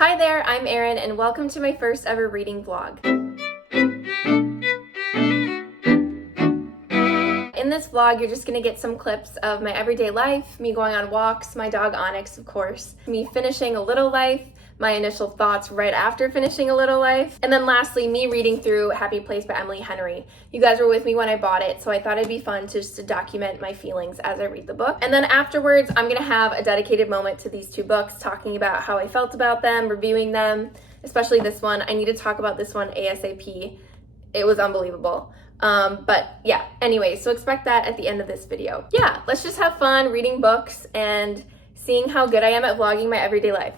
Hi there, I'm Erin, and welcome to my first ever reading vlog. In this vlog, you're just gonna get some clips of my everyday life, me going on walks, my dog Onyx, of course, me finishing A Little Life, my initial thoughts right after finishing A Little Life, and then lastly, me reading through Happy Place by Emily Henry. You guys were with me when I bought it, so I thought it'd be fun just to document my feelings as I read the book. And then afterwards, I'm gonna have a dedicated moment to these two books, talking about how I felt about them, reviewing them, especially this one. I need to talk about this one ASAP. It was unbelievable. But yeah, anyway, so expect that at the end of this video. Yeah, let's just have fun reading books and seeing how good I am at vlogging my everyday life.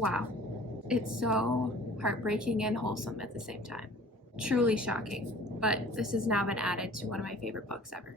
Wow, it's so heartbreaking and wholesome at the same time. Truly shocking, but this has now been added to one of my favorite books ever.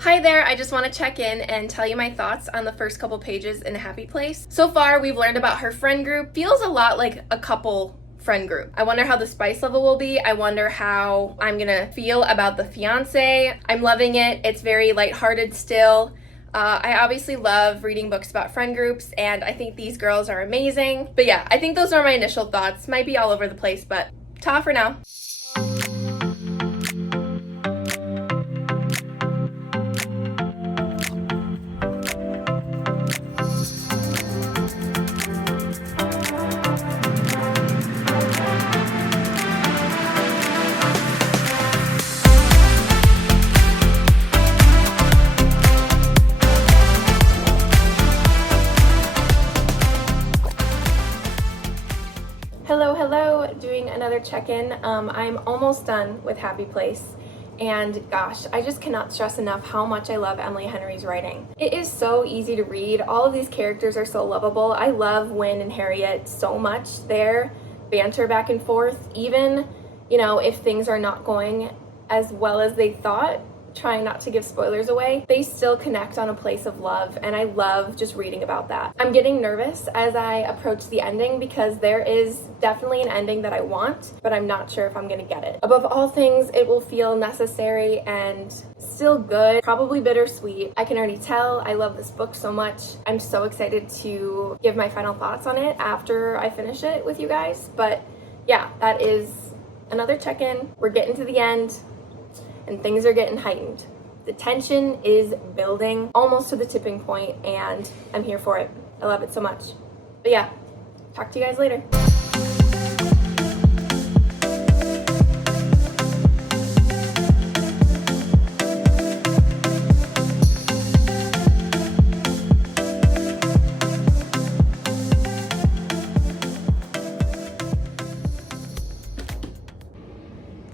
Hi there, I just want to check in and tell you my thoughts on the first couple pages in Happy Place. So far, we've learned about her friend group. Feels a lot like a couple friend group. I wonder how the spice level will be. I wonder how I'm gonna feel about the fiance. I'm loving it. It's very lighthearted still. I obviously love reading books about friend groups, and I think these girls are amazing. But yeah, I think those are my initial thoughts. Might be all over the place, but ta for now. Hello, doing another check-in. I'm almost done with Happy Place, and gosh, I just cannot stress enough how much I love Emily Henry's writing. It is so easy to read. All of these characters are so lovable. I love Wynne and Harriet so much. Their banter back and forth, even, if things are not going as well as they thought, trying not to give spoilers away, they still connect on a place of love, and I love just reading about that. I'm getting nervous as I approach the ending because there is definitely an ending that I want, but I'm not sure if I'm gonna get it. Above all things, it will feel necessary and still good, probably bittersweet. I can already tell I love this book so much. I'm so excited to give my final thoughts on it after I finish it with you guys, but yeah, that is another check-in. We're getting to the end, and things are getting heightened. The tension is building almost to the tipping point, and I'm here for it. I love it so much. But yeah, talk to you guys later.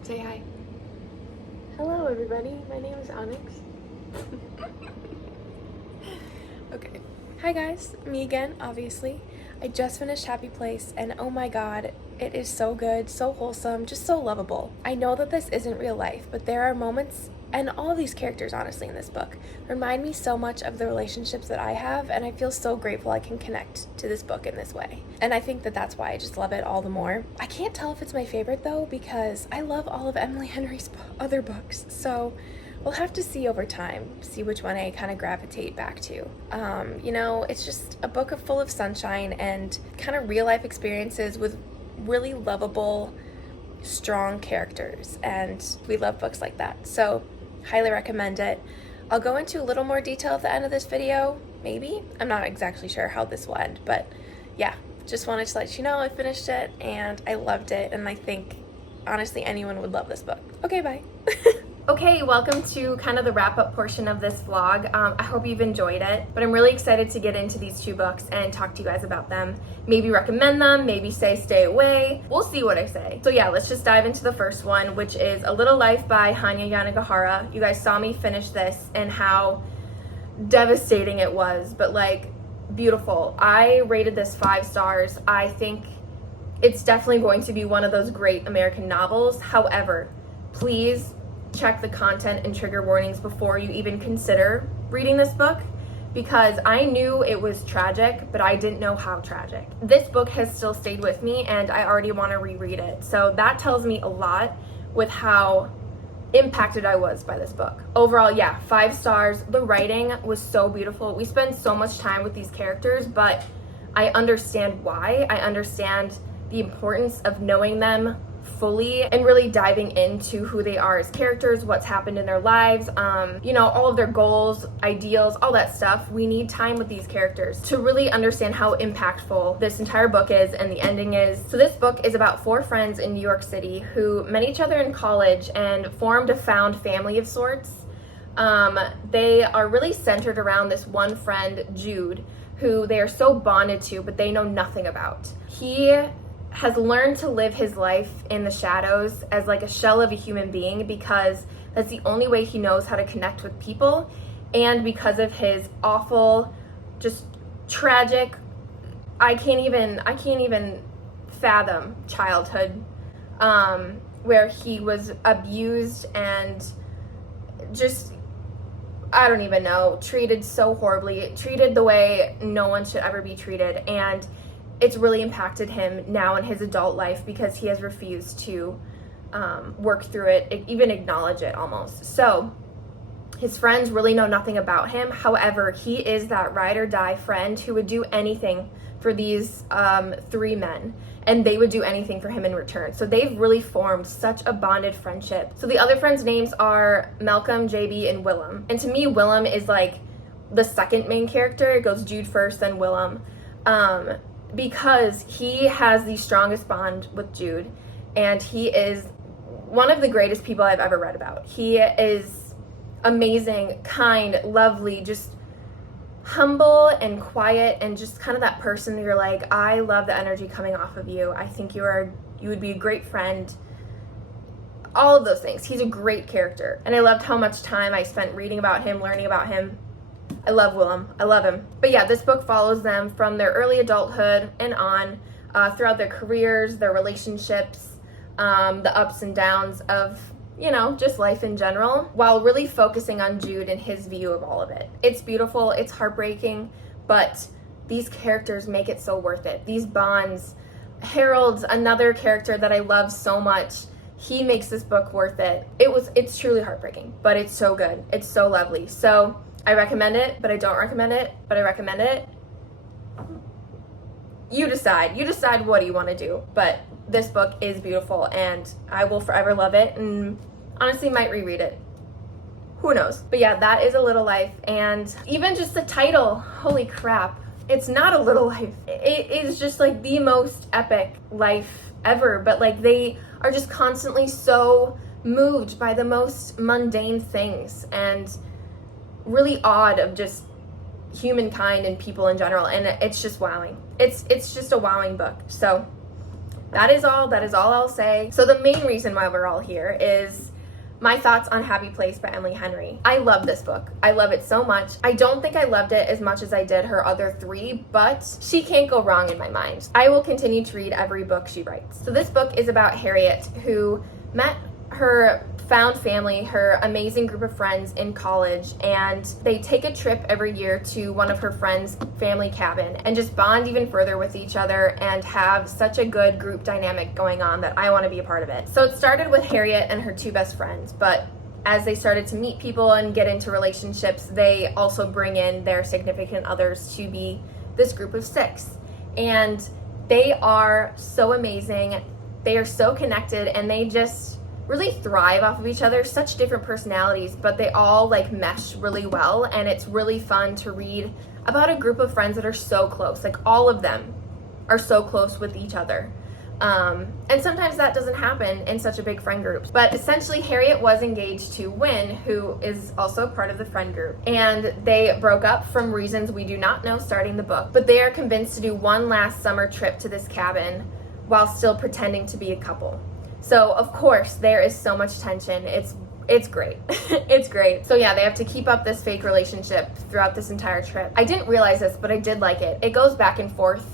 Say hi. Hello everybody, my name is Onyx. Okay. Hi guys, me again, obviously. I just finished Happy Place, and oh my god, it is so good, so wholesome, just so lovable. I know that this isn't real life, but there are moments and all of these characters, honestly, in this book remind me so much of the relationships that I have, and I feel so grateful I can connect to this book in this way. And I think that that's why I just love it all the more. I can't tell if it's my favorite, though, because I love all of Emily Henry's other books, so we'll have to see over time, see which one I kind of gravitate back to. You know, it's just a book full of sunshine and kind of real life experiences with really lovable, strong characters, and we love books like that. So, highly recommend it. I'll go into a little more detail at the end of this video, maybe. I'm not exactly sure how this will end, but yeah, just wanted to let you know I finished it and I loved it, and I think, honestly, anyone would love this book. Okay, bye. Okay, welcome to kind of the wrap-up portion of this vlog. I hope you've enjoyed it, but I'm really excited to get into these two books and talk to you guys about them. Maybe recommend them, maybe say stay away. We'll see what I say. So yeah, let's just dive into the first one, which is A Little Life by Hanya Yanagihara. You guys saw me finish this and how devastating it was, but like beautiful. I rated this 5 stars. I think it's definitely going to be one of those great American novels. However, please check the content and trigger warnings before you even consider reading this book, because I knew it was tragic, but I didn't know how tragic. This book has still stayed with me and I already want to reread it. So that tells me a lot with how impacted I was by this book. Overall, yeah, 5 stars. The writing was so beautiful. We spend so much time with these characters, but I understand why. I understand the importance of knowing them fully and really diving into who they are as characters, what's happened in their lives, you know, all of their goals, ideals, all that stuff. We need time with these characters to really understand how impactful this entire book is and the ending is. So this book is about 4 friends in New York City who met each other in college and formed a found family of sorts. They are really centered around this one friend, Jude, who they are so bonded to, but they know nothing about. He has learned to live his life in the shadows as like a shell of a human being, because that's the only way he knows how to connect with people, and because of his awful, just tragic, I can't even fathom childhood, where he was abused and just, I don't even know, treated so horribly, treated the way no one should ever be treated. And it's really impacted him now in his adult life because he has refused to work through it, even acknowledge it almost. So his friends really know nothing about him. However, he is that ride or die friend who would do anything for these 3 men, and they would do anything for him in return. So they've really formed such a bonded friendship. So the other friends' names are Malcolm, JB, and Willem. And to me, Willem is like the second main character. It goes Jude first, then Willem. Because he has the strongest bond with Jude, and he is one of the greatest people I've ever read about. He is amazing, kind, lovely, just humble and quiet, and just kind of that person that you're like, I love the energy coming off of you. I think you would be a great friend. All of those things. He's a great character, and I loved how much time I spent reading about him, learning about him. I love Willem. I love him. But yeah, this book follows them from their early adulthood and on, throughout their careers, their relationships, the ups and downs of, you know, just life in general, while really focusing on Jude and his view of all of it. It's beautiful, it's heartbreaking, but these characters make it so worth it. These bonds. Harold's another character that I love so much. He makes this book worth it. It's truly heartbreaking, but it's so good. It's so lovely. So I recommend it, but I don't recommend it, but I recommend it. You decide. You decide what you want to do. But this book is beautiful, and I will forever love it, and honestly might reread it. Who knows? But yeah, that is A Little Life, and even just the title, holy crap. It's not a little life. It is just like the most epic life ever, but like they are just constantly so moved by the most mundane things, and really odd of just humankind and people in general, and it's just wowing. It's just a wowing book. So that is all I'll say. So the main reason why we're all here is my thoughts on Happy Place by Emily Henry. I love this book. I love it so much. I don't think I loved it as much as I did her other 3, but she can't go wrong in my mind. I will continue to read every book she writes. So this book is about Harriet, who met her found family, her amazing group of friends in college, and they take a trip every year to one of her friends' family cabin and just bond even further with each other and have such a good group dynamic going on that I want to be a part of it. So it started with Harriet and her two best friends, but as they started to meet people and get into relationships, they also bring in their significant others to be this group of 6. And they are so amazing. They are so connected, and they just really thrive off of each other. Such different personalities, but they all like mesh really well, and it's really fun to read about a group of friends that are so close. Like all of them are so close with each other. And sometimes that doesn't happen in such a big friend group. But essentially, Harriet was engaged to Wynne, who is also part of the friend group. And they broke up from reasons we do not know starting the book. But they are convinced to do one last summer trip to this cabin while still pretending to be a couple. So, of course, there is so much tension. It's great. It's great. So yeah, they have to keep up this fake relationship throughout this entire trip. I didn't realize this, but I did like it. It goes back and forth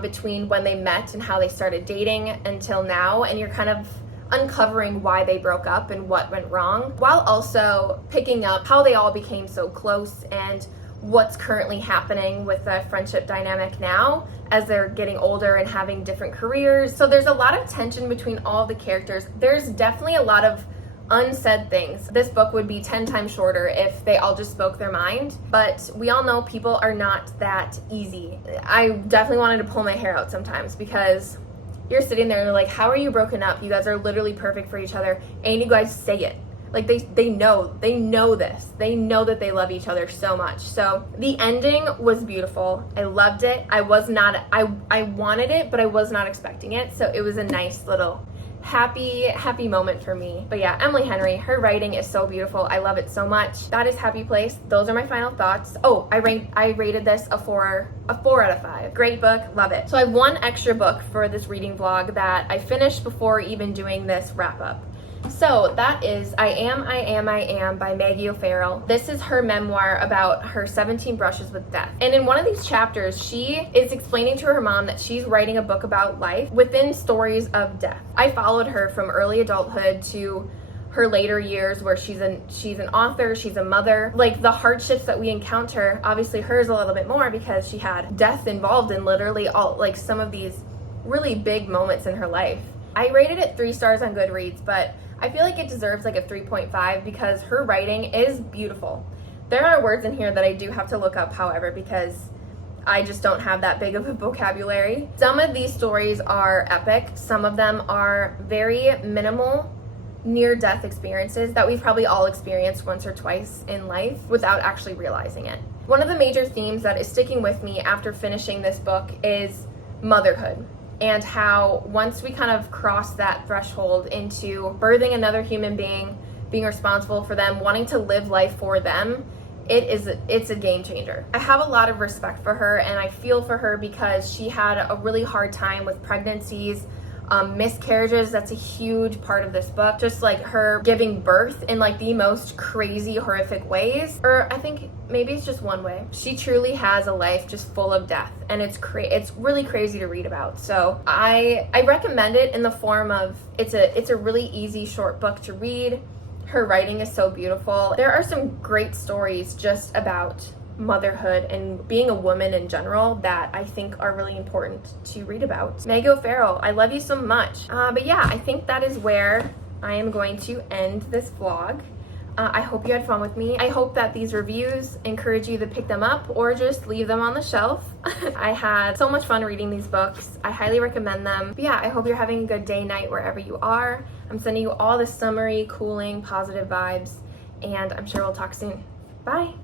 between when they met and how they started dating until now, and you're kind of uncovering why they broke up and what went wrong, while also picking up how they all became so close and what's currently happening with the friendship dynamic now as they're getting older and having different careers. So there's a lot of tension between all the characters. There's definitely a lot of unsaid things. This book would be 10 times shorter if they all just spoke their mind, but we all know people are not that easy. I definitely wanted to pull my hair out sometimes because you're sitting there and you're like, how are you broken up? You guys are literally perfect for each other, and you guys say it. Like they know this. They know that they love each other so much. So the ending was beautiful. I loved it. I wanted it, but I was not expecting it. So it was a nice little happy moment for me. But yeah, Emily Henry, her writing is so beautiful. I love it so much. That is Happy Place. Those are my final thoughts. Oh, I rated this a 4 out of 5. Great book, love it. So I have one extra book for this reading vlog that I finished before even doing this wrap up. So that is I Am by Maggie O'Farrell. This is her memoir about her 17 brushes with death. And in one of these chapters, she is explaining to her mom that she's writing a book about life within stories of death. I followed her from early adulthood to her later years where she's an author, she's a mother. Like the hardships that we encounter, obviously hers a little bit more because she had death involved in literally all, like some of these really big moments in her life. I rated it 3 stars on Goodreads, but I feel like it deserves like a 3.5 because her writing is beautiful. There are words in here that I do have to look up, however, because I just don't have that big of a vocabulary. Some of these stories are epic. Some of them are very minimal near-death experiences that we've probably all experienced once or twice in life without actually realizing it. One of the major themes that is sticking with me after finishing this book is motherhood, and how once we kind of cross that threshold into birthing another human being, being responsible for them, wanting to live life for them, it's a game changer. I have a lot of respect for her, and I feel for her because she had a really hard time with pregnancies, miscarriages. That's a huge part of this book. Just like her giving birth in like the most crazy, horrific ways, or I think maybe it's just one way. She truly has a life just full of death, and it's really crazy to read about. So I recommend it in the form of it's a really easy short book to read. Her writing is so beautiful. There are some great stories just about motherhood and being a woman in general that I think are really important to read about. Maggie O'Farrell, I love you so much. But yeah, I think that is where I am going to end this vlog. I hope you had fun with me. I hope that these reviews encourage you to pick them up or just leave them on the shelf. I had so much fun reading these books. I highly recommend them. But yeah, I hope you're having a good day, night, wherever you are. I'm sending you all the summery, cooling, positive vibes, and I'm sure we'll talk soon. Bye.